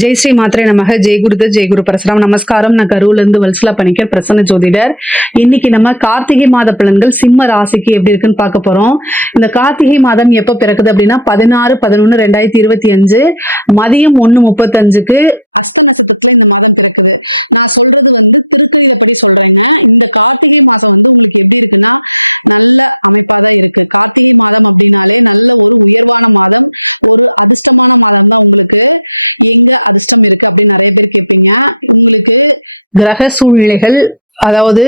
ஜெய் ஸ்ரீ மாத்திரை நமக. ஜெய் குருத ஜெய் குரு பரசுராம். நமஸ்காரம். நான் கரூர்ல இருந்து வல்சலா பணிக்கர் பிரசன்ன ஜோதிடர். இன்னைக்கு நம்ம கார்த்திகை மாத பலன்கள் சிம்ம ராசிக்கு எப்படி இருக்குன்னு பார்க்க போறோம். இந்த கார்த்திகை மாதம் எப்ப பிறக்குது அப்படின்னா பதினாறு பதினொன்னு ரெண்டாயிரத்தி இருபத்தி அஞ்சு மதியம் ஒன்னு முப்பத்தஞ்சுக்கு கிரக சூழ்நிலைகள் அதாவது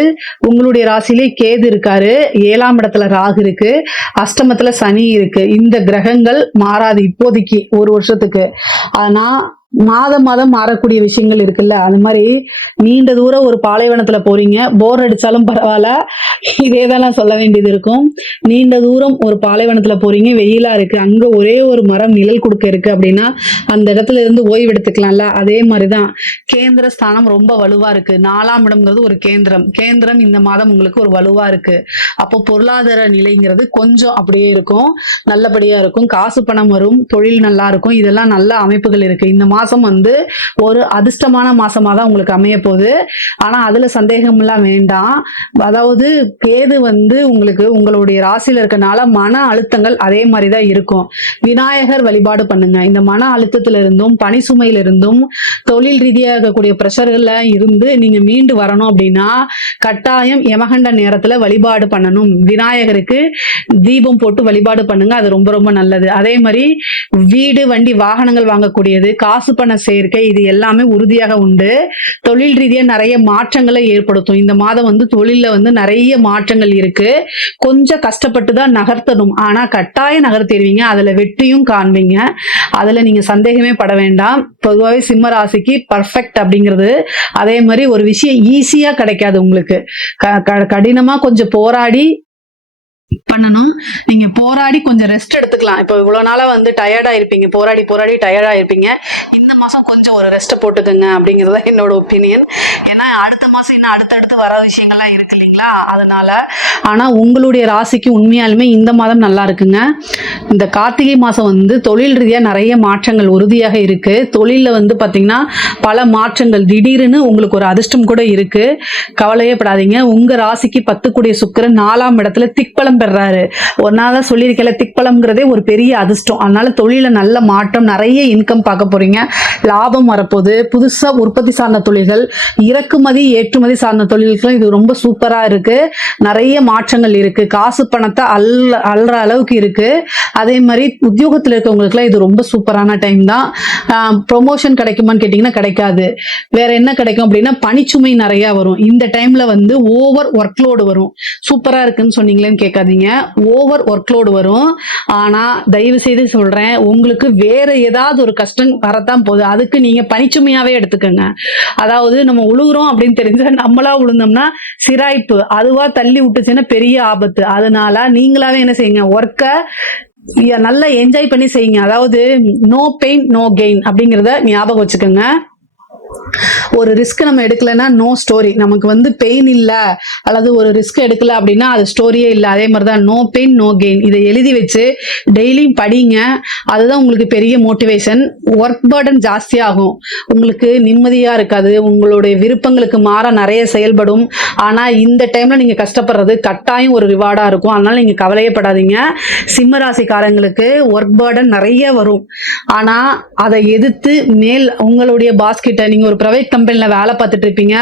உங்களுடைய ராசியிலே கேது இருக்காரு. ஏழாம் இடத்துல ராகு இருக்கு. அஷ்டமத்துல சனி இருக்கு. இந்த கிரகங்கள் மாறாது இப்போதைக்கு ஒரு வருஷத்துக்கு. ஆனா மாதம் மாதம் மாறக்கூடிய விஷயங்கள் இருக்குல்ல. அது மாதிரி நீண்ட தூரம் ஒரு பாலைவனத்துல போறீங்க. போர் அடிச்சாலும் பரவாயில்ல. இதே தான் நான் சொல்ல வேண்டியது இருக்கும். நீண்ட தூரம் ஒரு பாலைவனத்துல போறீங்க. வெயிலா இருக்கு. அங்க ஒரே ஒரு மரம் நிழல் கொடுக்க இருக்கு அப்படின்னா அந்த இடத்துல இருந்து ஓய்வு எடுத்துக்கலாம்ல. அதே மாதிரிதான். கேந்திர ஸ்தானம் ரொம்ப வலுவா இருக்கு. நாலாம் இடம்ங்கிறது ஒரு கேந்திரம். கேந்திரம் இந்த மாதம் உங்களுக்கு ஒரு வலுவா இருக்கு. அப்போ பொருளாதார நிலைங்கிறது கொஞ்சம் அப்படியே இருக்கும். நல்லபடியா இருக்கும். காசு பணம் வரும். தொழில் நல்லா இருக்கும். இதெல்லாம் நல்ல அமைப்புகள் இருக்கு. இந்த மாசம் வந்து ஒரு அதிர்ஷ்டமான மாசமா தான் உங்களுக்கு அமைய போகுது. ஆனா அதுல சந்தேகம் எல்லாம் வேண்டாம். அதாவது கேது வந்து உங்களுக்கு உங்களுடைய ராசியில இருக்கனால மன அழுத்தங்கள் அதே மாதிரி தான் இருக்கும். விநாயகர் வழிபாடு பண்ணுங்க. இந்த மன அழுத்தத்துல இருந்தும் பணி சுமையில இருந்தும் தொழில் ரீதியாக இருக்கக்கூடிய ப்ரெஷர்கள்ல இருந்து நீங்க மீண்டு வரணும் அப்படின்னா கட்டாயம் யமகண்ட நேரத்துல வழிபாடு பண்ணணும். விநாயகருக்கு தீபம் போட்டு வழிபாடு பண்ணுங்க. அது ரொம்ப ரொம்ப நல்லது. அதே மாதிரி வீடு வண்டி வாகனங்கள் வாங்கக்கூடியது காசு பண சேர்க்கை இது எல்லாமே உறுதியாக உண்டு. தொழில் ரீதியாக நிறைய மாற்றங்களை ஏற்படுத்தும். இந்த மாதம் வந்து தொழிலில் வந்து நிறைய மாற்றங்கள் இருக்கு. கொஞ்சம் கஷ்டப்பட்டு தான் நகர்த்தணும். ஆனா கட்டாயம் நகர்த்திடுவீங்க. அதுல வெற்றியும் காண்பீங்க. அதுல நீங்க சந்தேகமே பட வேண்டாம். பொதுவாகவே சிம்ம ராசிக்கு பர்ஃபெக்ட் அப்படிங்கிறது அதே மாதிரி ஒரு விஷயம் ஈஸியாக கிடைக்காது உங்களுக்கு. க- க- கடினமா கொஞ்சம் போராடி பண்ணணும். நீங்க போராடி கொஞ்சம் ரெஸ்ட் எடுத்துக்கலாம். இப்போ இவ்வளவு நாளா வந்து டயர்டா இருப்பீங்க. போராடி போராடி டயர்டா இருப்பீங்க. இந்த மாசம் கொஞ்சம் ஒரு ரெஸ்ட் போட்டுக்கோங்க அப்படிங்கறது தான் என்னோட ஒப்பீனியன் ஏன்னா அடுத்த மாசம் இன்னும் அடுத்தடுத்து வர விஷயங்கள்லாம் இருக்கு இல்லைங்களா? அதனால ஆனா உங்களுடைய ராசிக்கு உண்மையாலுமே இந்த மாதம் நல்லா இருக்குங்க. இந்த கார்த்திகை மாசம் வந்து தொழில் ரீதியா நிறைய மாற்றங்கள் உறுதியாக இருக்கு. தொழிலில் வந்து பாத்தீங்கன்னா பல மாற்றங்கள். திடீர்னு உங்களுக்கு ஒரு அதிர்ஷ்டம் கூட இருக்கு. கவலையே படாதீங்க உங்க ராசிக்கு பத்துக்கூடிய சுக்கரன் சுக்கிரன் நாலாம் இடத்துல திக்பலம் பெறாரு. ஒன்னாதான் சொல்லியிருக்கல திக்பலம்ங்கிறதே ஒரு பெரிய அதிர்ஷ்டம். அதனால தொழில நல்ல மாற்றம் நிறைய இன்கம் பார்க்க போறீங்க. லாபம் வரப்போகுது. புதுசா உற்பத்தி சார்ந்த தொழில்கள் இறக்குமதி ஏற்றுமதி சார்ந்த தொழில்களும் இது ரொம்ப சூப்பரா இருக்கு. நிறைய மாற்றங்கள் இருக்கு. காசு பணத்தை அல் அல்ற அளவுக்கு இருக்கு. அதே மாதிரி உத்தியோகத்தில் இருக்கவங்களுக்குலாம் இது ரொம்ப சூப்பரான டைம் தான். ப்ரொமோஷன் கிடைக்குமான்னு கேட்டிங்கன்னா கிடைக்காது. வேற என்ன கிடைக்கும் அப்படின்னா பணிச்சுமை நிறைய வரும். இந்த டைம்ல வந்து ஓவர் ஒர்க்லோடு வரும். சூப்பரா இருக்குன்னு சொன்னீங்களேன்னு கேட்காதீங்க. ஓவர் ஒர்க்லோடு வரும். ஆனா தயவு செய்து சொல்றேன் உங்களுக்கு வேற ஏதாவது ஒரு கஷ்டம் வரத்தான் போகுது அதுக்கு நீங்க பனிச்சுமையாவே எடுத்துக்கோங்க. அதாவது நம்ம உழுகுறோம் அப்படின்னு தெரிஞ்சா நம்மளா உளுந்தோம்னா சிராய்ப்பு அதுவா தள்ளி விட்டுச்சுன்னா பெரிய ஆபத்து. அதனால நீங்களாவே என்ன செய்யுங்க ஒர்க்கை நல்லா என்ஜாய் பண்ணி செய்யுங்க. அதாவது நோ பெயின் நோ கெயின் அப்படிங்கிறத ஞாபகம் வச்சுக்கோங்க. ஒரு ரிஸ்க் நம்ம எடுக்கலைன்னா நோ ஸ்டோரி நமக்கு வந்து பெயின் இல்லை அல்லது ஒரு ரிஸ்க் எடுக்கல அப்படின்னா அது ஸ்டோரியே இல்லை. அதே மாதிரி தான் நோ பெயின் நோ கெயின் இதை எழுதி வச்சு டெய்லியும் படிங்க. அதுதான் உங்களுக்கு பெரிய மோட்டிவேஷன் ஒர்க் பேர்டன் ஜாஸ்தியாகும். உங்களுக்கு நிம்மதியாக இருக்காது. உங்களுடைய விருப்பங்களுக்கு மாற நிறைய செயல்படும். ஆனால் இந்த டைமில் நீங்கள் கஷ்டப்படுறது கட்டாயம் ஒரு ரிவார்டாக இருக்கும். அதனால் நீங்கள் கவலையப்படாதீங்க சிம்ம ராசிக்காரங்களுக்கு ஒர்க் பேர்டன் நிறைய வரும். ஆனால் அதை எதிர்த்து மேல் உங்களுடைய பாஸ்கிட்ட நீங்கள் நீங்கள் ஒரு ப்ரைவேட் கம்பெனியில் வேலை பார்த்துட்டு இருப்பீங்க.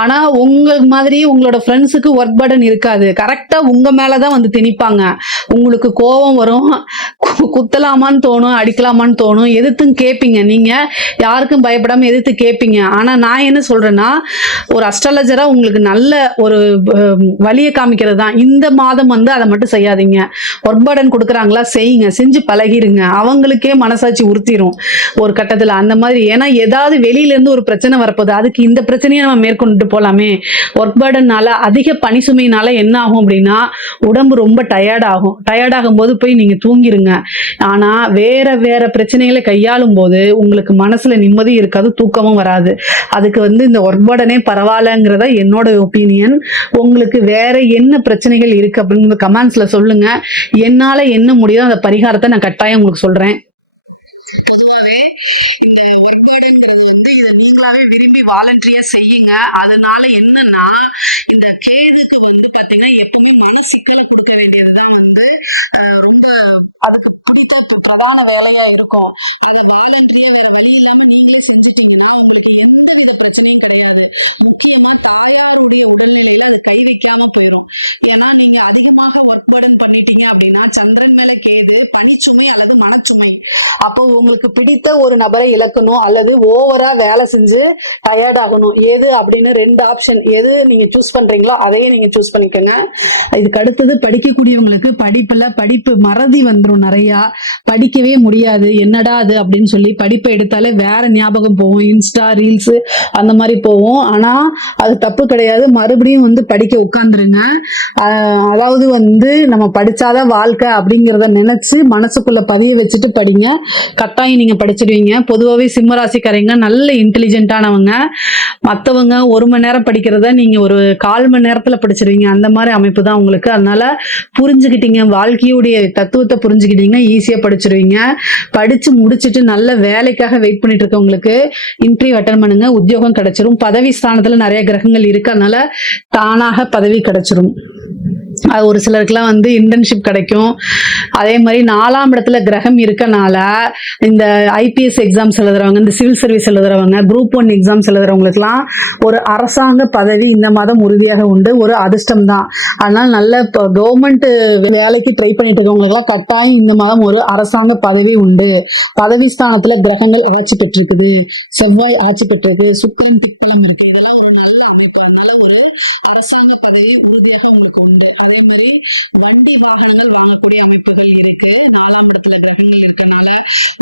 ஆனால் உங்கள் மாதிரி உங்களோட ஃப்ரெண்ட்ஸுக்கு ஒர்க் பர்டன் இருக்காது. கரெக்டாக உங்கள் மேலே தான் வந்து திணிப்பாங்க. உங்களுக்கு கோபம் வரும். குத்தலாமான்னு தோணும் அடிக்கலாமான்னு தோணும். எதிர்த்தும் கேட்பீங்க நீங்கள் யாருக்கும் பயப்படாமல் எதிர்த்து கேட்பீங்க ஆனால் நான் என்ன சொல்கிறேன்னா ஒரு அஸ்ட்ராலஜராக உங்களுக்கு நல்ல ஒரு வழியை காமிக்கிறது தான். இந்த மாதம் வந்து அதை மட்டும் செய்யாதீங்க. ஒர்க் பர்டன் கொடுக்குறாங்களா செய்யுங்க. செஞ்சு பழகிருங்க. அவங்களுக்கே மனசாட்சி உறுத்திரும். ஒரு கட்டத்தில் அந்த மாதிரி. ஏன்னா ஏதாவது வெளியில இருந்து ஒரு பிரச்சனை வரப்போகுது. அதுக்கு இந்த பிரச்சனையை நம்ம மேற்கொண்டு போலாமே. ஒர்க் பர்டன்னால அதிக பனி சுமையினால என்ன ஆகும் அப்படின்னா உடம்பு ரொம்ப டயர்ட் ஆகும். டயர்ட் ஆகும்போது போய் நீங்க தூங்கிருங்க. ஆனா வேற வேற பிரச்சனைகளை கையாளும் போது உங்களுக்கு மனசுல நிம்மதி இருக்காது தூக்கமும் வராது. அதுக்கு வந்து இந்த ஒர்க் பேர்டனே பரவாயில்லங்கிறத என்னோட ஒப்பீனியன் உங்களுக்கு வேற என்ன பிரச்சனைகள் இருக்கு அப்படின்னு கமெண்ட்ஸ்ல சொல்லுங்க. என்னால என்ன முடியுதோ அந்த பரிகாரத்தை நான் கட்டாயம் உங்களுக்கு சொல்றேன். வாலண்டரியா செய்யுங்க. அதனால என்னன்னா இந்த கேதுக்கு வந்து பாத்தீங்கன்னா எப்பவுமே மனசுக்கு கொடுக்க வேண்டியதுதான் வந்து அதுக்கு பிடித்த ப- பிரதான வேலையா இருக்கும். அதை வாலண்டரியா வேற வழி இல்லாம நீங்களே செஞ்சுட்டீங்கன்னா உங்களுக்கு எந்த வித பிரச்சனையும் கிடையாது. முக்கியமா தாயாருடைய உடல்நிலையில கை வைக்காம போயிடும் ஏன்னா நீங்க அதிகமாக ஒர்க் பர்டன் பண்ணிட்டீங்க அப்படின்னா சந்திரன் மேல கேது பனிச்சுமை அல்லது மனச்சுமை. அப்போ உங்களுக்கு பிடித்த ஒரு நபரை இழக்கணும் அல்லது ஓவரா வேலை செஞ்சு டயர்ட் ஆகணும். எது அப்படின்னு ரெண்டு ஆப்ஷன் எது நீங்க சூஸ் பண்றீங்களோ அதையே நீங்க சூஸ் பண்ணிக்கோங்க. இதுக்கு அடுத்தது படிக்கக்கூடியவங்களுக்கு படிப்புல படிப்பு மறதி வந்துடும் நிறையா. படிக்கவே முடியாது. என்னடா அது அப்படின்னு சொல்லி படிப்பை எடுத்தாலே வேற ஞாபகம் போகும். இன்ஸ்டா ரீல்ஸ் அந்த மாதிரி போகும். ஆனா அது தப்பு கிடையாது. மறுபடியும் வந்து படிக்க உட்காந்துருங்க அதாவது வந்து நம்ம படிச்சாதான் வாழ்க்கை அப்படிங்கிறத நினைச்சு மனசுக்குள்ள பதிய வச்சுட்டு படிங்க. கட்டாயம் நீங்க படிச்சிடுவீங்க. பொதுவாகவே சிம்மராசிக்காரங்க நல்ல இன்டெலிஜென்ட்டானவங்க மற்றவங்க ஒரு மணி நேரம் படிக்கிறத நீங்க ஒரு கால் மணி நேரத்துல படிச்சிருவீங்க. அந்த மாதிரி அமைப்பு தான் உங்களுக்கு. அதனால புரிஞ்சுக்கிட்டீங்க. வாழ்க்கையுடைய தத்துவத்தை புரிஞ்சுக்கிட்டீங்கன்னா ஈஸியா படிச்சிருவீங்க. படிச்சு முடிச்சுட்டு நல்ல வேலைக்காக வெயிட் பண்ணிட்டு இருக்கவங்களுக்கு இன்டர்வியூ அட்டன் பண்ணுங்க. உத்தியோகம் கிடைச்சிரும். பதவி ஸ்தானத்துல நிறைய கிரகங்கள் இருக்கு. அதனால தானாக பதவி கிடைச்சிரும். அது ஒரு சிலருக்குலாம் வந்து இன்டர்ன்ஷிப் கிடைக்கும். அதே மாதிரி நாலாம் இடத்துல கிரகம் இருக்கனால இந்த ஐபிஎஸ் எக்ஸாம்ஸ் எழுதுறவங்க இந்த சிவில் சர்வீஸ் எழுதுறவங்க குரூப் ஒன் எக்ஸாம்ஸ் எழுதுறவங்களுக்குலாம் ஒரு அரசாங்க பதவி இந்த மாதம் உறுதியாக உண்டு. ஒரு அதிர்ஷ்டம் தான். அதனால நல்ல இப்போ கவர்மெண்ட் வேலைக்கு ட்ரை பண்ணிட்டு இருக்கவங்களுக்குலாம் கட்டாயம் இந்த மாதம் ஒரு அரசாங்க பதவி உண்டு. பதவி ஸ்தானத்துல கிரகங்கள் ஆட்சி பெற்றிருக்குது. செவ்வாய் ஆட்சி பெற்றிருக்கு. சுக்கரன் திப்பலம் இருக்கு. இதெல்லாம் ஒரு நல்ல அமைப்பு. நல்ல ஒரு அரசாங்க பதவி உறுதியாக உங்களுக்கு உண்டு. அதே மாதிரி வண்டி வாகனங்கள் வாங்கக்கூடிய அமைப்புகள் இருக்கு. நாலாம் இடத்துல கிரகங்கள் இருக்கனால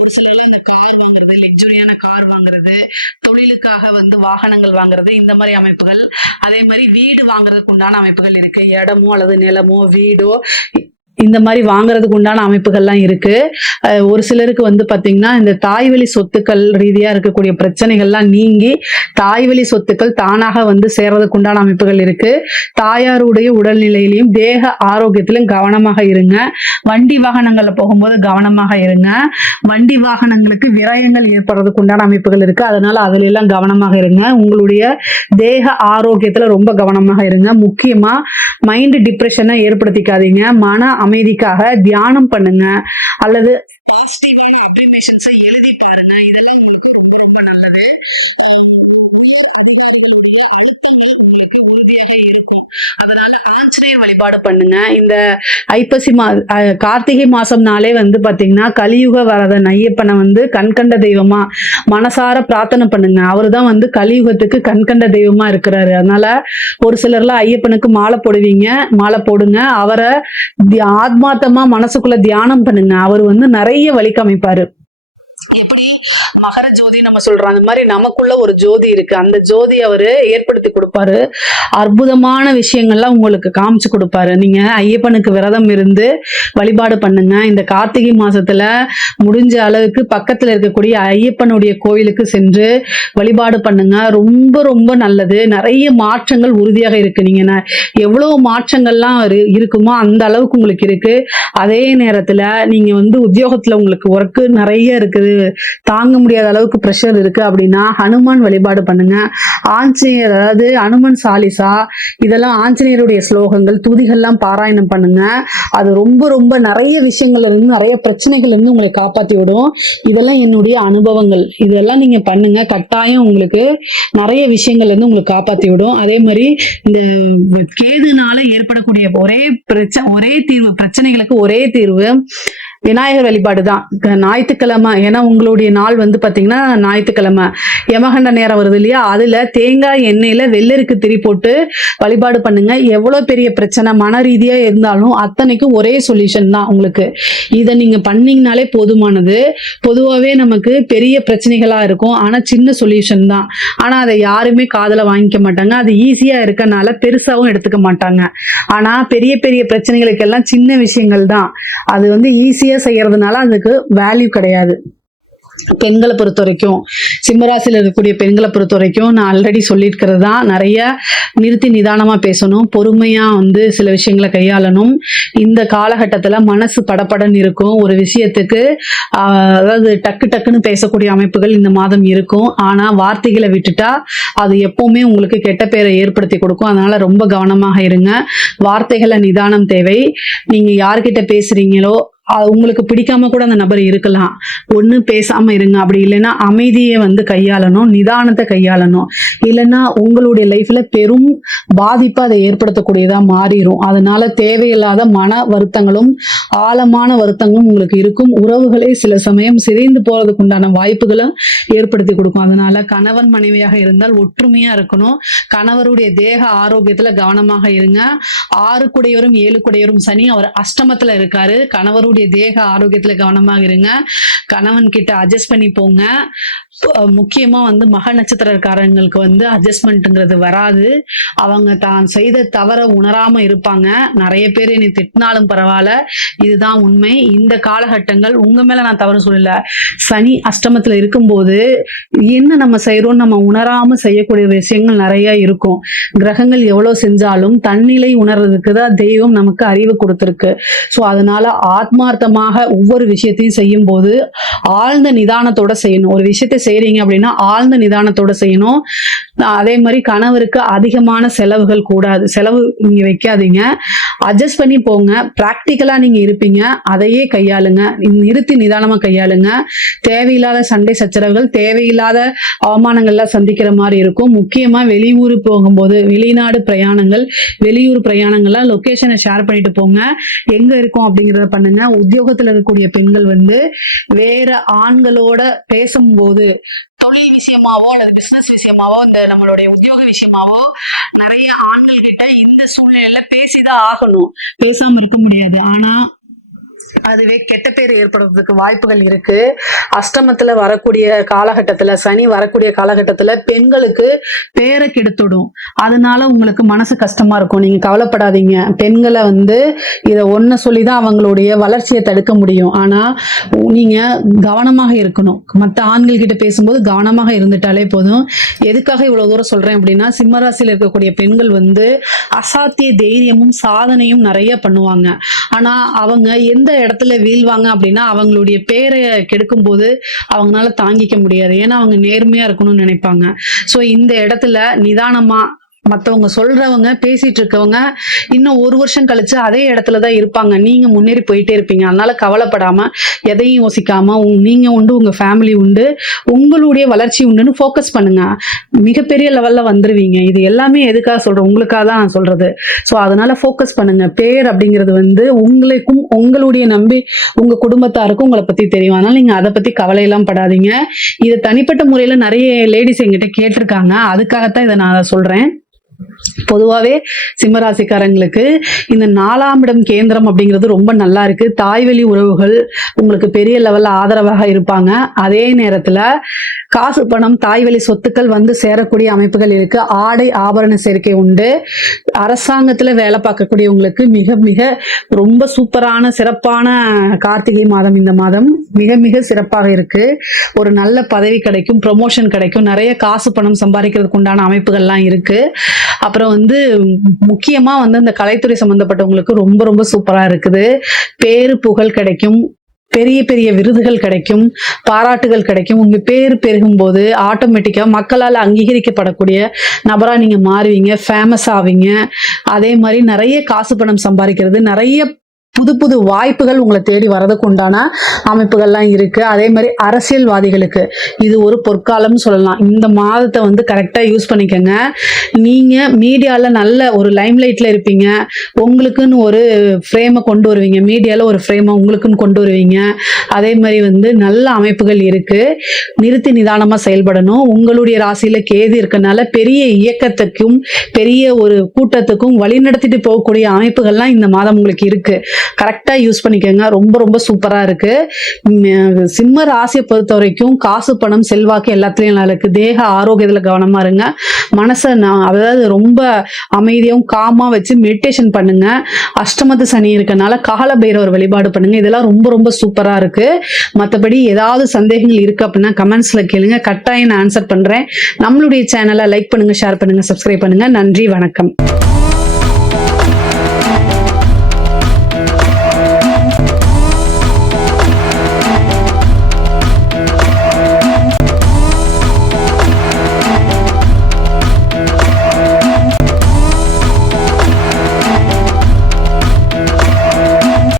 ஒரு சில இந்த கார் வாங்குறது லக்ஸுரியான கார் வாங்குறது தொழிலுக்காக வந்து வாகனங்கள் வாங்குறது இந்த மாதிரி அமைப்புகள். அதே மாதிரி வீடு வாங்குறதுக்கு உண்டான அமைப்புகள் இருக்கு. இடமோ அல்லது நிலமோ வீடோ இந்த மாதிரி வாங்குறதுக்கு உண்டான அமைப்புகள்லாம் இருக்கு. ஒரு சிலருக்கு வந்து பார்த்தீங்கன்னா இந்த தாய்வழி சொத்துக்கள் ரீதியாக இருக்கக்கூடிய பிரச்சனைகள்லாம் நீங்கி தாய்வழி சொத்துக்கள் தானாக வந்து சேர்றதுக்கு உண்டான அமைப்புகள் இருக்கு. தாயாருடைய உடல்நிலையிலையும் தேக ஆரோக்கியத்திலும் கவனமாக இருங்க. வண்டி வாகனங்களில் போகும்போது கவனமாக இருங்க. வண்டி வாகனங்களுக்கு விரயங்கள் ஏற்படுறதுக்கு உண்டான அமைப்புகள் இருக்கு. அதனால அதுல எல்லாம் கவனமாக இருங்க. உங்களுடைய தேக ஆரோக்கியத்துல ரொம்ப கவனமாக இருங்க. முக்கியமா மைண்ட் டிப்ரெஷனை ஏற்படுத்திக்காதீங்க. மன அமைதிக்காக தியானம் பண்ணுங்க. அல்லது பாசிட்டிவான அஃபர்மேஷன்ஸை எழுதி பாருங்க. இதெல்லாம் உங்களுக்கு நல்லது. ஆஞ்சநேய வழிபாடு பண்ணுங்க. இந்த ஐப்பசி மா கார்த்திகை மாசம்னாலே வந்து பாத்தீங்கன்னா கலியுக வரதன் ஐயப்பனை வந்து கண்கண்ட தெய்வமா மனசார பிரார்த்தனை பண்ணுங்க. அவரு தான் வந்து கலியுகத்துக்கு கண்கண்ட தெய்வமா இருக்கிறாரு. அதனால ஒரு சிலர்லாம் ஐயப்பனுக்கு மாலை போடுவீங்க மாலை போடுங்க. அவரை ஆத்மாத்தமா ஆத்மார்த்தமா மனசுக்குள்ள தியானம் பண்ணுங்க. அவர் வந்து நிறைய வழி காமிப்பாரு எப்படி? மகர ஜோதி நம்ம சொல்றோம். அந்த மாதிரி நமக்குள்ள ஒரு ஜோதி இருக்கு. அந்த ஜோதி அவரு ஏற்படுத்தி கொடுப்பாரு. அற்புதமான விஷயங்கள்லாம் உங்களுக்கு காமிச்சு கொடுப்பாரு. நீங்க ஐயப்பனுக்கு விரதம் இருந்து வழிபாடு பண்ணுங்க. இந்த கார்த்திகை மாசத்துல முடிஞ்ச அளவுக்கு பக்கத்துல இருக்கக்கூடிய ஐயப்பனுடைய கோயிலுக்கு சென்று வழிபாடு பண்ணுங்க. ரொம்ப ரொம்ப நல்லது. நிறைய மாற்றங்கள் உறுதியாக இருக்கு. நீங்க எவ்வளவு மாற்றங்கள்லாம் இருக்குமோ அந்த அளவுக்கு உங்களுக்கு இருக்கு. அதே நேரத்துல நீங்க வந்து உத்தியோகத்துல உங்களுக்கு ஒர்க்கு நிறைய இருக்குது. தாங்க முடியாத அளவுக்கு ப்ரெஷர் இருக்கு அப்படின்னா ஹனுமான் வழிபாடு பண்ணுங்க. ஆஞ்சநேயர் அதாவது அனுமன் சாலிசா இதெல்லாம் ஆஞ்சநேயருடைய ஸ்லோகங்கள் துதிகள்லாம் பாராயணம் பண்ணுங்க. அது ரொம்ப ரொம்ப நிறைய விஷயங்கள்ல இருந்து நிறைய பிரச்சனைகள் இருந்து உங்களை காப்பாத்தி விடும். இதெல்லாம் என்னுடைய அனுபவங்கள். இதெல்லாம் நீங்க பண்ணுங்க. கட்டாயம் உங்களுக்கு நிறைய விஷயங்கள்ல இருந்து உங்களுக்கு காப்பாத்தி விடும். அதே மாதிரி இந்த கேதுனால ஏற்படக்கூடிய ஒரே பிரச்சனை ஒரே தீர்வு பிரச்சனைகளுக்கு ஒரே தீர்வு விநாயகர் வழிபாடு தான் ஞாயிற்றுக்கிழமை ஏன்னா உங்களுடைய நாள் வந்து பார்த்தீங்கன்னா ஞாயிற்றுக்கிழமை. யமகண்ட நேரம் வருது இல்லையா? அதுல தேங்காய் எண்ணெயில வெள்ளருக்கு திரி போட்டு வழிபாடு பண்ணுங்க. எவ்வளவு பெரிய பிரச்சனை மன ரீதியாக இருந்தாலும் அத்தனைக்கும் ஒரே சொல்யூஷன் தான் உங்களுக்கு. இதை நீங்க பண்ணிங்கனாலே போதுமானது. பொதுவாகவே நமக்கு பெரிய பிரச்சனைகளா இருக்கும். ஆனா சின்ன சொல்யூஷன் தான். ஆனா அதை யாருமே காதில் வாங்கிக்க மாட்டாங்க. அது ஈஸியா இருக்கனால பெருசாகவும் எடுத்துக்க மாட்டாங்க. ஆனா பெரிய பெரிய பிரச்சனைகளுக்கெல்லாம் சின்ன விஷயங்கள் தான். அது வந்து ஈஸியாக ஈஸியா செய்யறதுனால அதுக்கு வேல்யூ கிடையாது. பெண்களை பொறுத்த வரைக்கும் சிம்மராசியில் இருக்கக்கூடிய பெண்களை பொறுத்த வரைக்கும் நான் ஆல்ரெடி சொல்லியிருக்கிறது தான் நிறைய நிறுத்தி நிதானமாக பேசணும் பொறுமையாக வந்து சில விஷயங்களை கையாளணும். இந்த காலகட்டத்தில் மனசு படப்படன்னு இருக்கும். ஒரு விஷயத்துக்கு அதாவது டக்கு டக்குன்னு பேசக்கூடிய அமைப்புகள் இந்த மாதம் இருக்கும். ஆனால் வார்த்தைகளை விட்டுட்டா அது எப்பவுமே உங்களுக்கு கெட்ட பேரை ஏற்படுத்தி கொடுக்கும். அதனால ரொம்ப கவனமாக இருங்க. வார்த்தைகளை நிதானம் தேவை. நீங்கள் யார்கிட்ட பேசுறீங்களோ உங்களுக்கு பிடிக்காம கூட அந்த நபர் இருக்கலாம். ஒன்று பேசாம இருங்க. அப்படி இல்லைன்னா அமைதியை வந்து கையாளணும் நிதானத்தை கையாளணும். இல்லைன்னா உங்களுடைய லைஃப்ல பெரும் பாதிப்பை அதை ஏற்படுத்தக்கூடியதா மாறிடும் அதனால தேவையில்லாத மன வருத்தங்களும் ஆழமான வருத்தங்களும் உங்களுக்கு இருக்கும். உறவுகளே சில சமயம் சிதைந்து போறதுக்கு உண்டான வாய்ப்புகளும் ஏற்படுத்தி கொடுக்கும். அதனால கணவன் மனைவியாக இருந்தால் ஒற்றுமையா இருக்கணும். கணவருடைய தேக ஆரோக்கியத்துல கவனமாக இருங்க. ஆறு குடையவரும் ஏழு குடையவரும் சனி அவர் அஷ்டமத்துல இருக்காரு. கணவருடைய தேக ஆரோக்கியத்துல கவனமாக இருங்க. கணவன் கிட்ட அட்ஜஸ்ட் பண்ணி போங்க. முக்கியமா வந்து மக நட்சத்திரக்காரங்களுக்கு வந்து அட்ஜஸ்ட்மெண்ட்ங்கிறது வராது. அவங்க தான் செய்த தவற உணராம இருப்பாங்க. நிறைய பேர் என்னை திட்டினாலும் பரவாயில்ல. இதுதான் உண்மை. இந்த காலகட்டங்கள் உங்க மேல நான் தவறு சொல்லல. சனி அஷ்டமத்துல இருக்கும்போது என்ன நம்ம செய்யறோம் நம்ம உணராம செய்யக்கூடிய விஷயங்கள் நிறைய இருக்கும். கிரகங்கள் எவ்வளவு செஞ்சாலும் தன்னிலை உணர்றதுக்கு தான் தெய்வம் நமக்கு அறிவு கொடுத்துருக்கு. ஸோ அதனால ஆத்மார்த்தமாக ஒவ்வொரு விஷயத்தையும் செய்யும் போது ஆழ்ந்த நிதானத்தோட செய்யணும். ஒரு விஷயத்தை செய்றீங்க அப்படின்னா ஆழ்ந்த நிதானத்தோட செய்யணும். அதே மாதிரி கணவருக்கு அதிகமான செலவுகள் கூடாது. செலவு நீங்க வைக்காதீங்க. அட்ஜஸ்ட் பண்ணி போங்க. ப்ராக்டிக்கலா நீங்க இருப்பீங்க. அதையே கையாளுங்க. நிறுத்தி நிதானமா கையாளுங்க. தேவையில்லாத சண்டை சச்சரவுகள் தேவையில்லாத அவமானங்கள்லாம் சந்திக்கிற மாதிரி இருக்கும். முக்கியமா வெளியூர் போகும்போது வெளிநாடு பிரயாணங்கள் வெளியூர் பிரயாணங்கள்லாம் லொக்கேஷனை ஷேர் பண்ணிட்டு போங்க. எங்க இருக்கும் அப்படிங்கறத பண்ணுங்க. உத்தியோகத்துல இருக்கக்கூடிய பெண்கள் வந்து வேற ஆண்களோட பேசும்போது தொழில் விஷயமாவோ அல்லது பிசினஸ் விஷயமாவோ இந்த நம்மளுடைய உத்தியோக விஷயமாவோ நிறைய ஆண்கள் கிட்ட இந்த சூழ்நிலையில பேசிதான் ஆகணும். பேசாம இருக்க முடியாது. ஆனா அதுவே கெட்ட பேர் ஏற்படுறதுக்கு வாய்ப்புகள் இருக்கு. அஷ்டமத்துல வரக்கூடிய காலகட்டத்துல சனி வரக்கூடிய காலகட்டத்துல பெண்களுக்கு பேரை கெடுத்துடும். அதனால உங்களுக்கு மனசு கஷ்டமா இருக்கும். நீங்க கவலைப்படாதீங்க. பெண்களை வந்து இதை சொல்லி சொல்லிதான் அவங்களுடைய வளர்ச்சியை தடுக்க முடியும். ஆனா நீங்க கவனமாக இருக்கணும். மற்ற ஆண்கள் கிட்ட பேசும்போது கவனமாக இருந்துட்டாலே போதும். எதுக்காக இவ்வளவு தூரம் சொல்றேன் அப்படின்னா சிம்மராசியில் இருக்கக்கூடிய பெண்கள் வந்து அசாத்திய தைரியமும் சாதனையும் நிறைய பண்ணுவாங்க. ஆனா அவங்க எந்த இடத்துல வீழ்வாங்க அப்படின்னா அவங்களுடைய பேரை கெடுக்கும் போது அவங்களால தாங்கிக்க முடியாது. ஏன்னா அவங்க நேர்மையா இருக்கணும்னு நினைப்பாங்க. ஸோ இந்த இடத்துல நிதானமா மற்றவங்க சொல்றவங்க பேசிட்டு இருக்கவங்க இன்னும் ஒரு வருஷம் கழிச்சு அதே இடத்துல தான் இருப்பாங்க. நீங்க முன்னேறி போயிட்டே இருப்பீங்க. அதனால கவலைப்படாம எதையும் யோசிக்காம நீங்க உண்டு உங்க ஃபேமிலி உண்டு உங்களுடைய வளர்ச்சி உண்டுன்னு ஃபோக்கஸ் பண்ணுங்க. மிகப்பெரிய லெவல்ல வந்துருவீங்க. இது எல்லாமே எதுக்காக சொல்றேன் உங்களுக்காக தான் நான் சொல்றது. ஸோ அதனால ஃபோக்கஸ் பண்ணுங்க. பேர் அப்படிங்கிறது வந்து உங்களுக்கும் உங்களுடைய நம்பி உங்க குடும்பத்தாருக்கும் உங்களை பத்தி தெரியும். அதனால நீங்க அதை பத்தி கவலையெல்லாம் படாதீங்க. இது தனிப்பட்ட முறையில நிறைய லேடிஸ் எங்கிட்ட கேட்டிருக்காங்க. அதுக்காகத்தான் இதை நான் சொல்றேன். பொதுவாகவே சிம்மராசிக்காரங்களுக்கு இந்த நாலாம் இடம் கேந்திரம் அப்படிங்கிறது ரொம்ப நல்லா இருக்கு. தாய்வழி உறவுகள் உங்களுக்கு பெரிய லெவலில் ஆதரவாக இருப்பாங்க. அதே நேரத்தில் காசு பணம் தாய்வழி சொத்துக்கள் வந்து சேரக்கூடிய அமைப்புகள் இருக்கு. ஆடை ஆபரண சேர்க்கை உண்டு. அரசாங்கத்தில் வேலை பார்க்கக்கூடியவங்களுக்கு மிக மிக ரொம்ப சூப்பரான சிறப்பான கார்த்திகை மாதம் இந்த மாதம். மிக மிக சிறப்பாக இருக்கு. ஒரு நல்ல பதவி கிடைக்கும் ப்ரொமோஷன் கிடைக்கும். நிறைய காசு பணம் சம்பாதிக்கிறதுக்கு உண்டான அமைப்புகள்லாம் இருக்கு. அப்புறம் வந்து முக்கியமா வந்து இந்த கலைத்துறை சம்பந்தப்பட்டவங்களுக்கு ரொம்ப ரொம்ப சூப்பரா இருக்குது. பேரு புகழ் கிடைக்கும். பெரிய பெரிய விருதுகள் கிடைக்கும். பாராட்டுகள் கிடைக்கும். உங்க பேர் பெருகும் போது ஆட்டோமேட்டிக்கா மக்களால் அங்கீகரிக்கப்படக்கூடிய நபரா நீங்க மாறுவீங்க ஃபேமஸ் ஆவீங்க. அதே மாதிரி நிறைய காசு பணம் சம்பாதிக்கிறது நிறைய புது புது வாய்ப்புகள் உங்களை தேடி வரதுக்கு உண்டான அமைப்புகள்லாம் இருக்குது அதே மாதிரி அரசியல்வாதிகளுக்கு இது ஒரு பொற்காலம்னு சொல்லலாம். இந்த மாதத்தை வந்து கரெக்டாக யூஸ் பண்ணிக்கோங்க. நீங்கள் மீடியாவில் நல்ல ஒரு லைம்லைட்டில் இருப்பீங்க. உங்களுக்குன்னு ஒரு ஃப்ரேமை கொண்டு வருவீங்க. மீடியாவில் ஒரு ஃப்ரேமை உங்களுக்குன்னு கொண்டு வருவீங்க. அதே மாதிரி வந்து நல்ல அமைப்புகள் இருக்குது நிறுத்தி நிதானமாக செயல்படணும். உங்களுடைய ராசியில் கேது இருக்கனால பெரிய இயக்கத்துக்கும் பெரிய ஒரு கூட்டத்துக்கும் வழிநடத்திட்டு போகக்கூடிய அமைப்புகள்லாம் இந்த மாதம் உங்களுக்கு இருக்குது கரெக்டா யூஸ் பண்ணிக்கோங்க. ரொம்ப ரொம்ப சூப்பரா இருக்கு. சிம்ம ராசியை பொறுத்த வரைக்கும் காசு பணம் செல்வாக்கு எல்லாத்துலயும் நல்லா இருக்கு. தேக ஆரோக்கியத்துல கவனமா இருங்க. மனசை நான் அதாவது ரொம்ப அமைதியாகவும் காமா வச்சு மெடிடேஷன் பண்ணுங்க. அஷ்டமத்து சனி இருக்கனால கால பைரவர் வழிபாடு பண்ணுங்க. இதெல்லாம் ரொம்ப ரொம்ப சூப்பரா இருக்கு. மற்றபடி ஏதாவது சந்தேகங்கள் இருக்கு அப்படின்னா கமெண்ட்ஸ்ல கேளுங்க. கட்டாயம் நான் ஆன்சர் பண்றேன். நம்மளுடைய சேனலை லைக் பண்ணுங்க ஷேர் பண்ணுங்க சப்ஸ்கிரைப் பண்ணுங்க. நன்றி வணக்கம்.